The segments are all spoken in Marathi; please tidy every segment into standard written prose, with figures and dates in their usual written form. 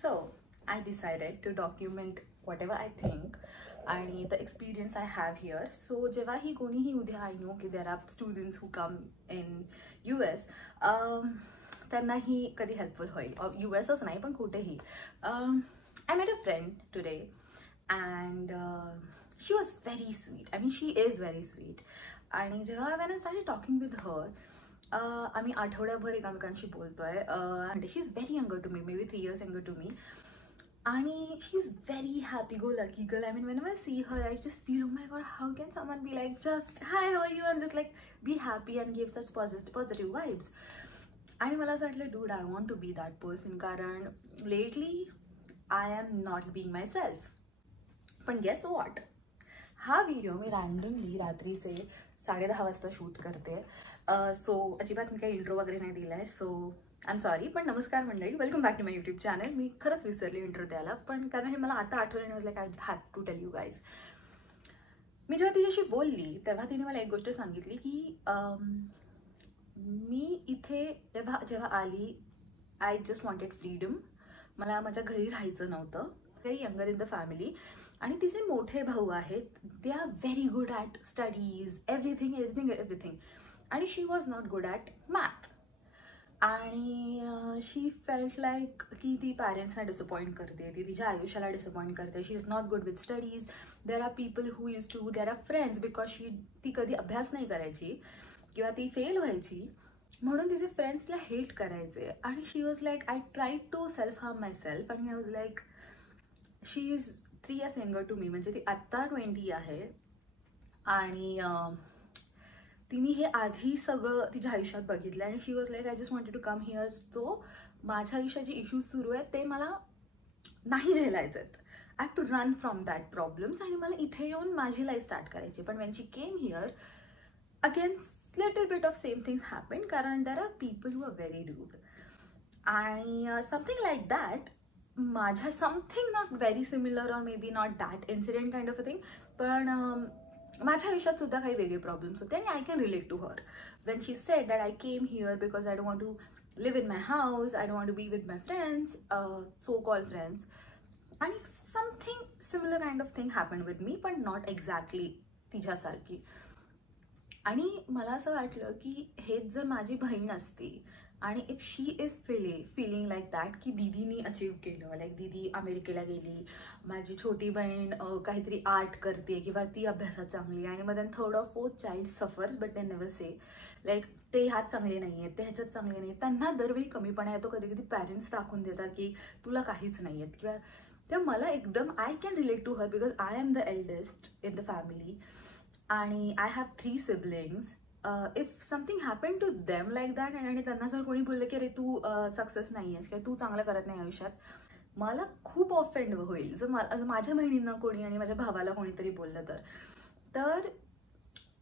So I decided to document whatever I think and the experience I have here. So जेव्हा ही कोणीही उद्या I know की there are students who come in US, त्यांनाही कधी helpful होईल. USच नाही पण कुठेही. I met a friend today and she was very sweet. I mean she is very sweet. आणि जेव्हा when I started talking with her, आम्ही आठवड्याभर एकमेकांशी बोलतोय. She is very younger to me, maybe 3 years younger to me. आणि she is very happy go lucky girl. I mean whenever I see her I just feel, oh my god, how can someone be like just hi how are you and just like be happy and give such positive vibes. आणि मला असं वाटलं dude I want to be that person कारण lately I am not being myself. पण guess what, हा व्हिडिओ मी रॅन्डमली रात्रीचे 10:30 वाजता शूट करते. सो अजिबात मी काही इंट्रो वगैरे नाही दिला आहे, सो आय एम सॉरी. पण नमस्कार मंडळी, welcome back to my YouTube channel. मी खरंच विसरली इंट्रो द्यायला, पण कारण हे मला आता आठवलं was like I had to tell you guys. मी जेव्हा तिच्याशी बोलली तेव्हा तिने मला एक गोष्ट सांगितली की मी इथे जेव्हा आली आय जस्ट वॉन्टेड फ्रीडम. मला माझ्या घरी राहायचं नव्हतं. Very younger in the family. आणि तिचे मोठे भाऊ आहेत, they are very good at studies, everything. आणि she was not good at math. आणि शी फेल्ट लाईक की ती पॅरेंट्सना डिसअपॉइंट करते, ती तिच्या आयुष्याला डिसअपॉइंट करते. She is not good with studies. There are people who use to, there are friends, because ती कधी अभ्यास नाही करायची किंवा ती फेल व्हायची म्हणून तिचे फ्रेंड्सला हेट करायचे. आणि she was like I tried to self harm myself. आणि I was like she is 3 years younger to me. म्हणजे ती आत्ता 20 आहे. आणि तिने हे आधी सगळं तिच्या आयुष्यात बघितलं आणि she was like I just wanted to come here. So माझ्या आयुष्यात जे इश्यूज सुरू आहेत ते मला नाही झेलायचे आहेत. I have to run from that problems. आणि मला इथे येऊन माझी लाईफ स्टार्ट करायची. पण when she came here again little bit of same things happen कारण there are people who are very rude. आणि समथिंग लाईक दॅट माझ्या something not very similar or maybe not that incident kind of a thing, पण माझ्या आयुष्यात सुद्धा काही वेगळे प्रॉब्लेम्स होते. आणि I can relate to her when she said that I came here because I don't want to live in my house, I don't want to be with my friends, so call friends. आणि something similar kind of thing happen with me, पण नॉट एक्झॅक्टली तिच्यासारखी. आणि मला असं वाटलं की हेच जर माझी बहीण असती आणि if she is feeling like that की दीदीनी अचीव केलं, लाईक दीदी अमेरिकेला गेली, माझी छोटी बहीण काहीतरी आर्ट करते किंवा ती अभ्यासात चांगली, आणि मग then third or fourth child suffers but they never say like ते ह्यात चांगले नाही आहेत, ते ह्याच्यात चांगले नाही. त्यांना दरवेळी कमीपणा येतो. कधी कधी पॅरेंट्स दाखवून देतात की तुला काहीच नाही आहेत किंवा. तर मला एकदम I can relate to her because I am the eldest in the family आणि I have 3 siblings. If something happen to them like that आणि त्यांना जर कोणी बोललं की अरे तू सक्सेस नाही आहेस किंवा तू चांगलं करत नाही आयुष्यात, मला खूप ऑफेंड होईल. जर माझ्या बहिणींना कोणी आणि माझ्या भावाला कोणीतरी बोललं तर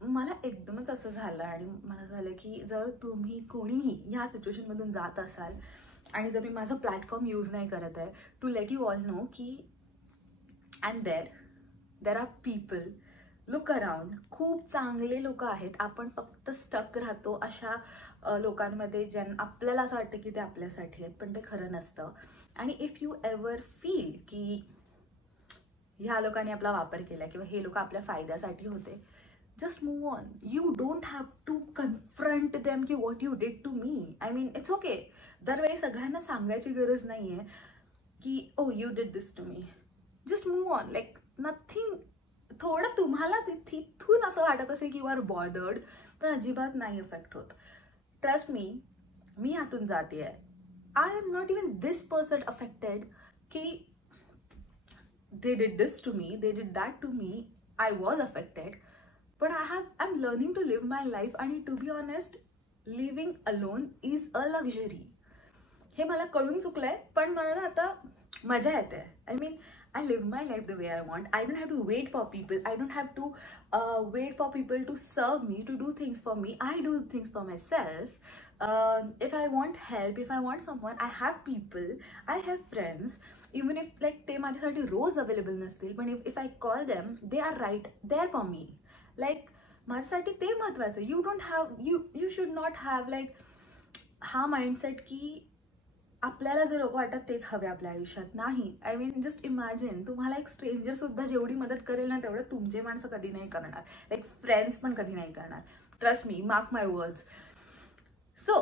मला एकदमच असं झालं. आणि मला झालं की जर तुम्ही कोणीही ह्या सिच्युएशनमधून जात असाल आणि जर मी माझं प्लॅटफॉर्म यूज नाही करत आहे to let you all know की and there are people, look around, खूप चांगले लोक आहेत. आपण फक्त स्टक राहतो अशा लोकांमध्ये ज्यांना आपल्याला असं वाटतं की ते आपल्यासाठी आहेत, पण ते खरं नसतं. आणि इफ यू एव्हर फील की ह्या लोकांनी आपला वापर केला किंवा हे लोक आपल्या फायद्यासाठी होते, just move on. You don't have to confront them की what you did to me. I mean it's okay. दरवेळी सगळ्यांना सांगायची गरज नाही आहे की oh you did this to me. Just move on. Like nothing. थोडं तुम्हाला तिथून असं वाटत असेल की यू आर बॉदर्ड, पण अजिबात नाही इफेक्ट होत. ट्रस्ट मी आतून जाते आहे. I am not even this person affected की they did this to me, they did that to me. I was affected, पण I am learning to live my life. आणि to be honest living alone is a luxury. हे मला कळून चुकलंय, पण मला ना आता मजा येते. I mean I live my life the way I want. I don't have to wait for people. I don't have to wait for people to serve me, to do things for me. I do things for myself. If I want help, if I want someone, I have people. I have friends. Even if like they माझ्यासाठी रोज available नसतील, पण if I call them, they are right there for me. Like माझ्यासाठी ते महत्त्वाचं. You should not have like हा mindset की आपल्याला जे लोक वाटतात तेच हवे आपल्या आयुष्यात. नाही, आय मीन जस्ट इमॅजिन, तुम्हाला एक स्ट्रेंजर सुद्धा जेवढी मदत करेल ना तेवढं तुमचे माणसं कधी नाही करणार, लाईक फ्रेंड्स पण कधी नाही करणार. ट्रस्ट मी, मार्क माय वर्ड्स. सो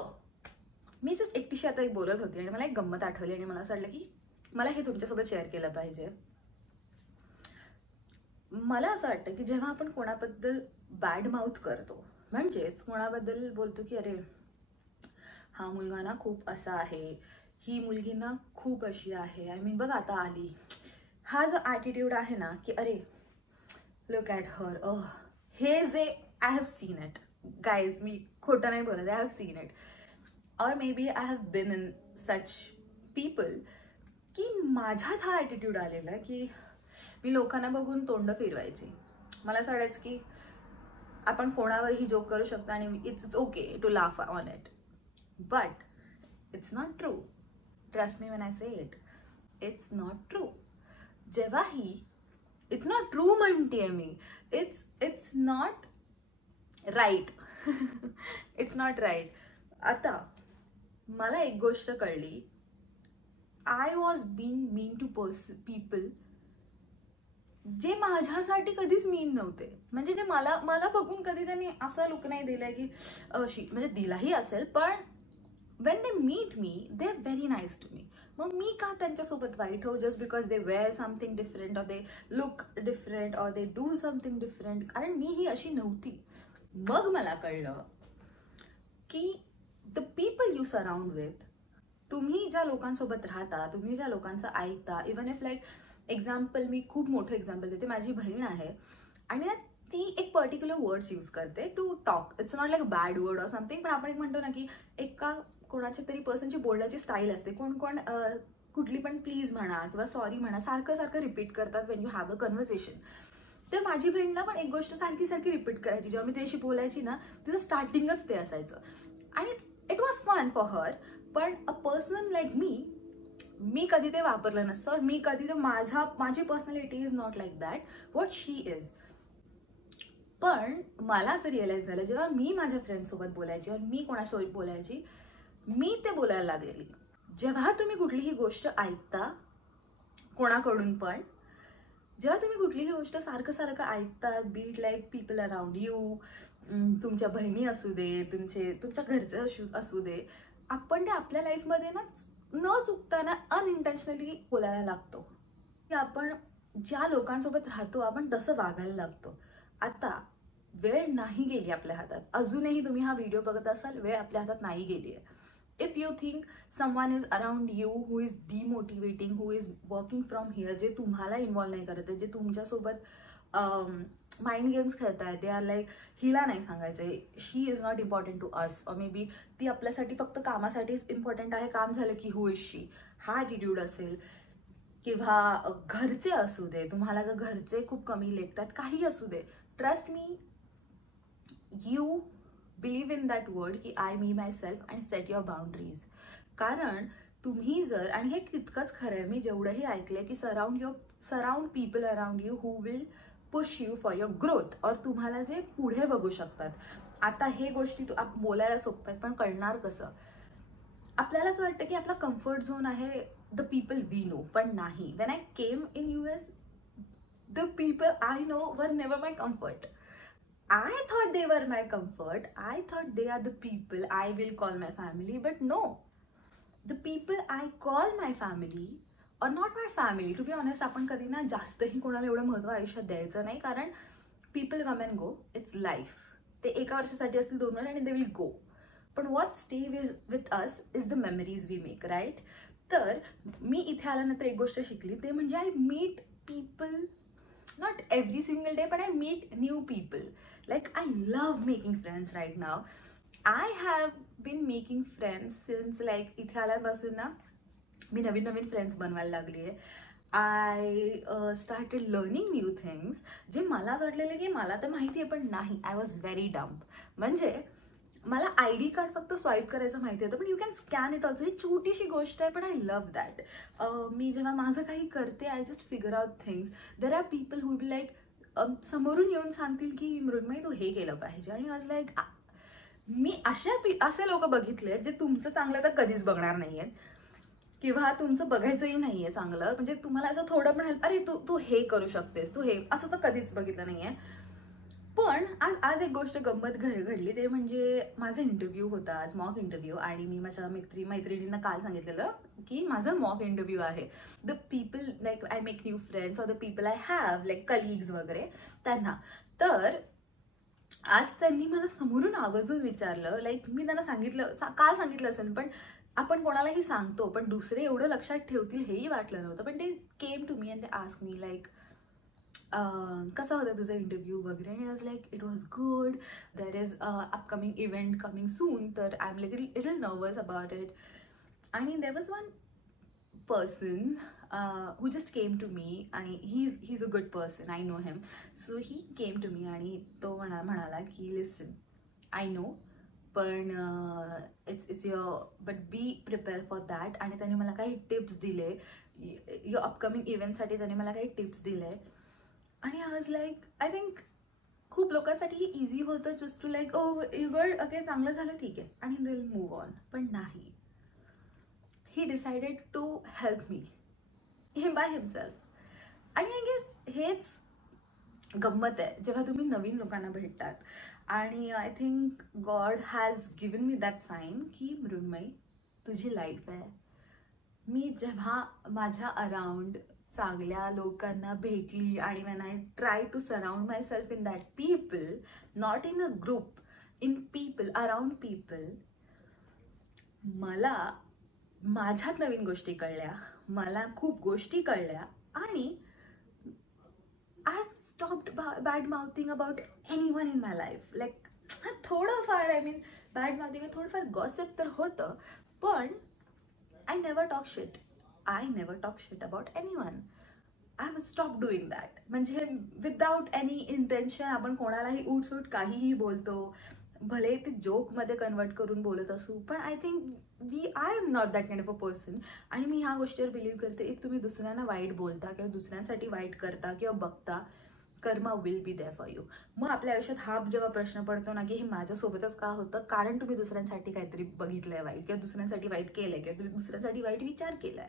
मी जस्ट एकटीशी आता एक बोलत होती आणि मला एक गंमत आठवली आणि मला असं वाटलं की मला हे तुमच्यासोबत शेअर केलं पाहिजे. मला असं वाटतं की जेव्हा आपण कोणाबद्दल बॅड माउथ करतो, म्हणजेच कोणाबद्दल बोलतो की अरे हा मुलगा ना खूप असा आहे, ही मुलगी ना खूप अशी आहे, आय मीन बघ आता आली, हा जो ॲटिट्यूड आहे ना की अरे लुक ॲट हर, हे जे I have seen it guys, मी खोटं नाही बोलत, आय हॅव सीन इट. और maybe I have been in such people की माझ्यात हा ॲटिट्यूड आलेला की मी लोकांना बघून तोंड फिरवायची. मला असं वाटायचं की आपण कोणावरही जोक करू शकतो आणि it's okay to laugh on it, but it's not true. Trust me when I say it, it's not true. जेव्हाही इट्स नॉट ट्रू म्हणते मी, it's not right. It's not right. आता मला एक गोष्ट कळली, I was being mean to people जे माझ्यासाठी कधीच मीन नव्हते. म्हणजे जे मला बघून कधी त्यांनी असा लुक नाही दिलाय की म्हणजे दिलाही असेल, पण when they meet me they are very nice to me. मग मी का त्यांच्यासोबत वाईट हो just because they wear something different or they look different or they do something different, कारण मी ही अशी नव्हती. मग मला कळलं की the people you surround with, तुम्ही ज्या लोकांसोबत राहता, तुम्ही ज्या लोकांचं ऐकता, इवन इफ लाईक एक्झाम्पल, मी खूप मोठं एक्झाम्पल देते, माझी बहीण आहे आणि ना ती एक पर्टिक्युलर वर्ड्स यूज करते to talk. It's not like bad word or something, पण आपण एक म्हणतो ना की एका कोणाच्या तरी पर्सनची बोलण्याची स्टाईल असते. कोण कुठली पण प्लीज म्हणा किंवा सॉरी म्हणा सारखं रिपीट करतात Wien you have a conversation. तर माझी बहीणला पण एक गोष्ट सारखी रिपीट करायची. जेव्हा मी त्याशी बोलायची ना तिचं स्टार्टिंगच ते असायचं आणि it was fun for her. पण अ पर्सन लाईक मी कधी ते वापरलं नसतं. मी कधी ते माझी personality is not like that what she is. पण मला असं रिअलाइज झालं जेव्हा मी माझ्या फ्रेंड्ससोबत बोलायची आणि मी कोणासोबत बोलायची, मी ते बोलायला लागलेली. जेव्हा तुम्ही कुठलीही गोष्ट ऐकता कोणाकडून पण, जेव्हा तुम्ही कुठलीही गोष्ट सारखं ऐकतात, be it like people around you, तुमच्या बहिणी असू दे, तुमच्या घरचे असू दे, आपण ते आपल्या लाईफमध्ये ना न चुकताना अनइंटेन्शनली बोलायला लागतो की आपण ज्या लोकांसोबत राहतो आपण तसं वागायला लागतो. आता वेळ नाही गेली आपल्या हातात. अजूनही तुम्ही हा व्हिडिओ बघत असाल, वेळ आपल्या हातात नाही गेली आहे. If you think someone is around you who is demotivating, who is working from here, जे तुम्हाला इन्व्हॉल्व नाही करत आहे, जे तुमच्यासोबत माइंड गेम्स खेळताय, दे आर लाईक हिला नाही सांगायचंय, she is not important to us, और मे बी ती आपल्यासाठी फक्त कामासाठीच इम्पॉर्टंट आहे, काम झालं की हु इज शी, हा ॲटिट्यूड असेल. किंवा घरचे असू दे, तुम्हाला जर घरचे खूप कमी लेखतात, काही असू दे, trust me, you believe in that word की I me myself and set your boundaries. कारण तुम्ही जर, आणि हे तितकंच खरं आहे, मी जेवढंही ऐकलंय की surround people around you who will push you for your growth, और तुम्हाला जे पुढे बघू शकतात. आता हे गोष्टी बोलायला सोपं आहेत, पण कळणार कसं? आपल्याला असं वाटतं की आपला कम्फर्ट झोन आहे द पीपल वी नो, पण नाही. When I came in US, the people I know were never my comfort. I thought they were my comfort. I thought they are the people I will call my family, but no. The people I call my family or not my family. To be honest, आपण कधी ना जास्तही कोणाला एवढं महत्त्व आयुष्यात द्यायचं नाही, कारण people come and go. It's life. ते एका वर्षासाठी असतील, 2 वर्ष, आणि they will go. पण what stay with us is the memories we make, right? तर मी इथे आल्यानंतर एक गोष्ट शिकली, ते म्हणजे I meet people not every single day, but I meet new people. Like I love making friends right now. I have been making friends since like इथे आल्यापासून ना मी नवीन फ्रेंड्स बनवायला लागली आहे. I started learning new things, जे मला असं वाटलेलं की मला तर माहिती आहे, पण नाही, I was very dumb. म्हणजे मला ID कार्ड फक्त स्वाईप करायचं माहिती होतं, पण you can scan it also. ही छोटीशी गोष्ट आहे, पण आय लव्ह दॅट. मी जेव्हा माझं काही करते, I just figure out things. There are people who be like समोरून येऊन सांगतील की मृण्मयी तू हे केलं पाहिजे, आणि आज लाईक मी असे लोक बघितले जे तुमचं चांगलं तर कधीच बघणार नाही आहेत. किंवा तुमचं बघायचंही नाहीये चांगलं, म्हणजे तुम्हाला असं थोडं पण हेल्प, अरे तू हे करू शकतेस, तू हे, असं तर कधीच बघितलं नाहीये. पण आज एक गोष्ट गंमत घडली, ते म्हणजे माझा इंटरव्ह्यू होता आज, मॉक इंटरव्ह्यू. आणि मी माझ्या मैत्रिणींना काल सांगितलेलं की माझा मॉक इंटरव्ह्यू आहे. The people like I make new friends or the people I have like colleagues वगैरे त्यांना. तर आज त्यांनी मला समोरून आवर्जून विचारलं, लाईक मी त्यांना सांगितलं, काल सांगितलं असेल, पण आपण कोणालाही सांगतो पण दुसरे एवढं लक्षात ठेवतील हेही वाटलं नव्हतं. पण ते came to me and they ask me like कसा होता तुझा इंटरव्ह्यू वगैरे. आणि I was like it was good, there is upcoming event coming soon, तर I am little nervous about it. आणि there was one person who just came to me, आणि he's a good person, I know him, so he came to me आणि तो म्हणाला की listen, I know, पण it's your, but be prepared for that. आणि त्याने मला काही टिप्स दिले, your upcoming event साठी त्याने मला काही टिप्स दिले. आणि I was like, I think खूप लोकांसाठी हे इझी होतं just to like, oh you good, okay चांगलं झालं ठीक आहे, आणि दे विल मूव ऑन. पण नाही, he decided to help me him by himself. आणि आय गेस हेच गंमत आहे जेव्हा तुम्ही नवीन लोकांना भेटतात. आणि I think God has given me that sign की मृण्मयी तुझी लाईफ आहे. मी जेव्हा माझ्या अराउंड चांगल्या लोकांना भेटली आणि when I try to surround myself in that people, not in a group, in people, around people, मला माझ्यात नवीन गोष्टी कळल्या, मला खूप गोष्टी कळल्या. आणि I have stopped bad mouthing about anyone in my life. Like थोडंफार, आय मीन बॅड माउथिंग, थोडंफार गॉसिप तर होतं, पण I never talk shit about anyone. I have stop doing that. म्हणजे विदाउट एनी इंटेन्शन आपण कोणालाही उठसूट काहीही बोलतो, भले ते जोकमध्ये कन्वर्ट करून बोलत असू, पण I think I am not that kind of a person. आणि मी ह्या गोष्टीवर बिलीव्ह करते, इफ तुम्ही दुसऱ्यांना वाईट बोलता किंवा दुसऱ्यांसाठी वाईट करता किंवा बघता, karma will be there for you. मग आपल्या आयुष्यात हा जेव्हा प्रश्न पडतो ना की हे माझ्यासोबतच का होतं, कारण तुम्ही दुसऱ्यांसाठी काहीतरी बघितलंय वाईट, किंवा दुसऱ्यांसाठी वाईट केलंय, किंवा दुसऱ्यांसाठी वाईट विचार केलाय.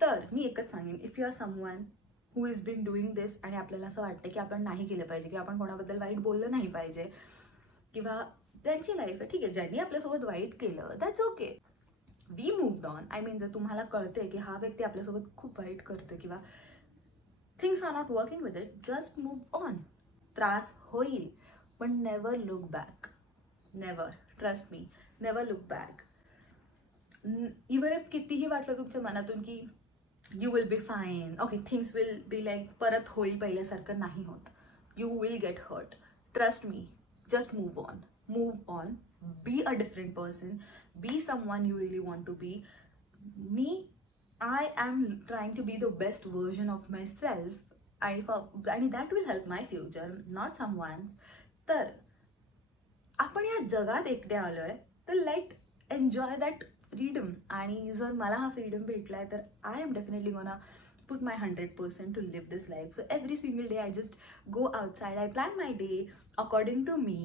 तर मी एकच सांगेन, if you are someone who is been doing this आणि आपल्याला असं वाटतं की आपण नाही केलं पाहिजे, किंवा आपण कोणाबद्दल वाईट बोललं नाही पाहिजे, किंवा त्यांची लाईफ आहे ठीक आहे, ज्यांनी आपल्यासोबत वाईट केलं that's okay, we moved on. I mean जर तुम्हाला कळते की हा व्यक्ती आपल्यासोबत खूप वाईट करतो किंवा things are not working with it, just move on. त्रास होईल पण never look back, never, trust me, never look back. Even if कितीही वाटलं तुमच्या मनातून की you will be fine, okay things will be like परत होईल पहिल्यासारखं, नाही होत. You will get hurt, trust me. Just move on, be a different person, be someone you really want to be. I am trying to be the best version of myself, and that will help my future, not someone. तर आपण या जगात एकटे आलोय, तर लेट एन्जॉय दॅट फ्रीडम. आणि जर मला हा फ्रीडम भेटलाय तर I am definitely gonna put my 100% to live this life. So every single day I just go outside, I plan my day according to me.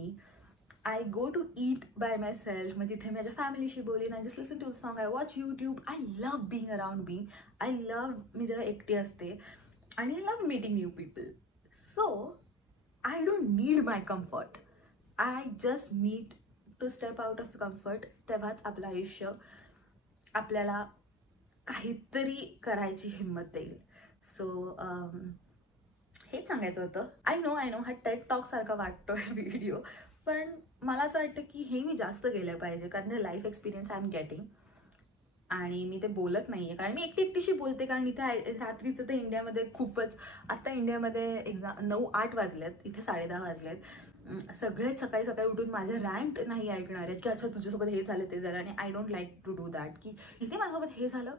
I go to eat by myself, म्हणजे इथे माझ्या फॅमिलीशी बोलीन, I just listen to a song, I watch YouTube. I love being around me. I love मी जेव्हा एकटी असते, आणि I love meeting new people. So I don't need my comfort. I just need to step out of comfort. तेव्हाच आपलं आयुष्य आपल्याला काहीतरी करायची हिंमत देईल. सो हेच सांगायचं होतं. आय नो हा टेड टॉक सारखा वाटतोय व्हिडिओ, पण मला असं वाटतं की हे मी जास्त गेलं पाहिजे, कारण ते life experience I am getting. आणि मी ते बोलत नाहीये कारण मी एकटीशी बोलते, कारण इथे रात्रीचं तर इंडियामध्ये खूपच, आता इंडियामध्ये 9-8 वाजलेत, इथे 10:30 वाजलेत. सगळेच सकाळी उठून माझे रँट नाही ऐकणार आहेत की अच्छा तुझ्यासोबत हे झालं ते झालं. आणि I don't like to do that, की इथे माझ्यासोबत हे झालं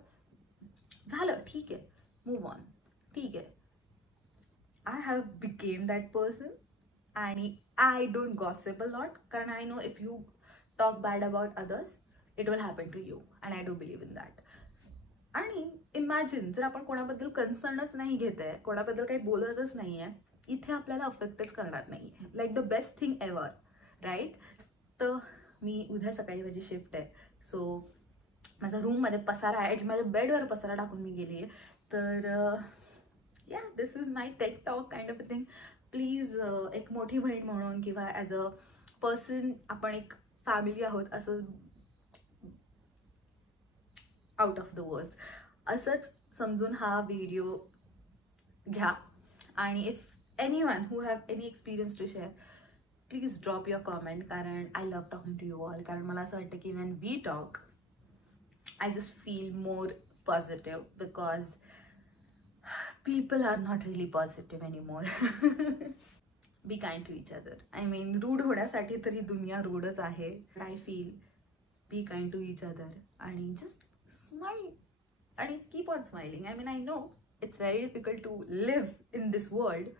ठीक आहे, मूव ऑन, ठीक आहे. I have become that person आणि I don't gossip a lot, कारण I know if you talk bad about others it will happen to you, and I do believe in that. आणि इमॅजिन जर आपण कोणाबद्दल कन्सर्नच नाही घेत आहे, कोणाबद्दल काही बोलतच नाही आहे, इथे आपल्याला अफेक्टच करणार नाही, like the best thing ever, right. तर मी उद्या सकाळी माझी शिफ्ट आहे, सो माझा रूममध्ये पसारा आहे, माझ्या बेडवर पसारा टाकून मी गेली आहे. तर या this is my take talk kind of a thing. Please एक मोठी बहीण म्हणून किंवा ॲज अ पर्सन आपण एक फॅमिली आहोत असं, आउट ऑफ द वर्ड्स असंच समजून हा व्हिडिओ घ्या. आणि if anyone who have any experience to share, please drop your comment, कारण I love talking to you all. कारण मला असं वाटतं की when we talk I just feel more positive, because people are not really positive anymore. Be kind to each other. I mean, rude होण्यासाठी तरी दुनिया रूडच आहे. I feel be kind to each other आणि just smile आणि keep on smiling. I mean, I know it's very difficult to live in this world,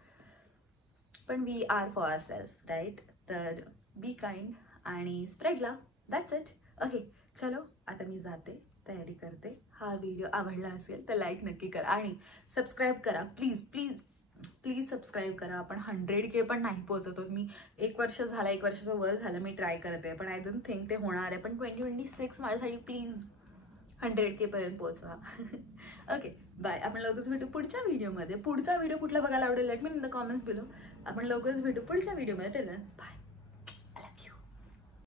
but we are for ourselves, right? तर be kind आणि spread love. That's it. Okay, चलो आता मी जाते, तयारी करते. हा व्हिडिओ आवडला असेल तर लाईक नक्की करा आणि सबस्क्राईब करा. प्लीज प्लीज प्लीज सबस्क्राईब करा. आपण 100K पण नाही पोहोचतो. मी 1 वर्ष झाला, 1 वर्षाचं वर झालं मी ट्राय करते, पण आय डोंट थिंक ते होणार आहे. पण 2026 माझ्यासाठी प्लीज 100K पर्यंत पोहोचवा. Okay bye. आपण लवकरच भेटू पुढच्या व्हिडिओमध्ये. पुढचा व्हिडिओ कुठला बघायला आवडेल let me in the comments below. आपण लवकरच भेटू पुढच्या व्हिडिओमध्ये. Till then bye.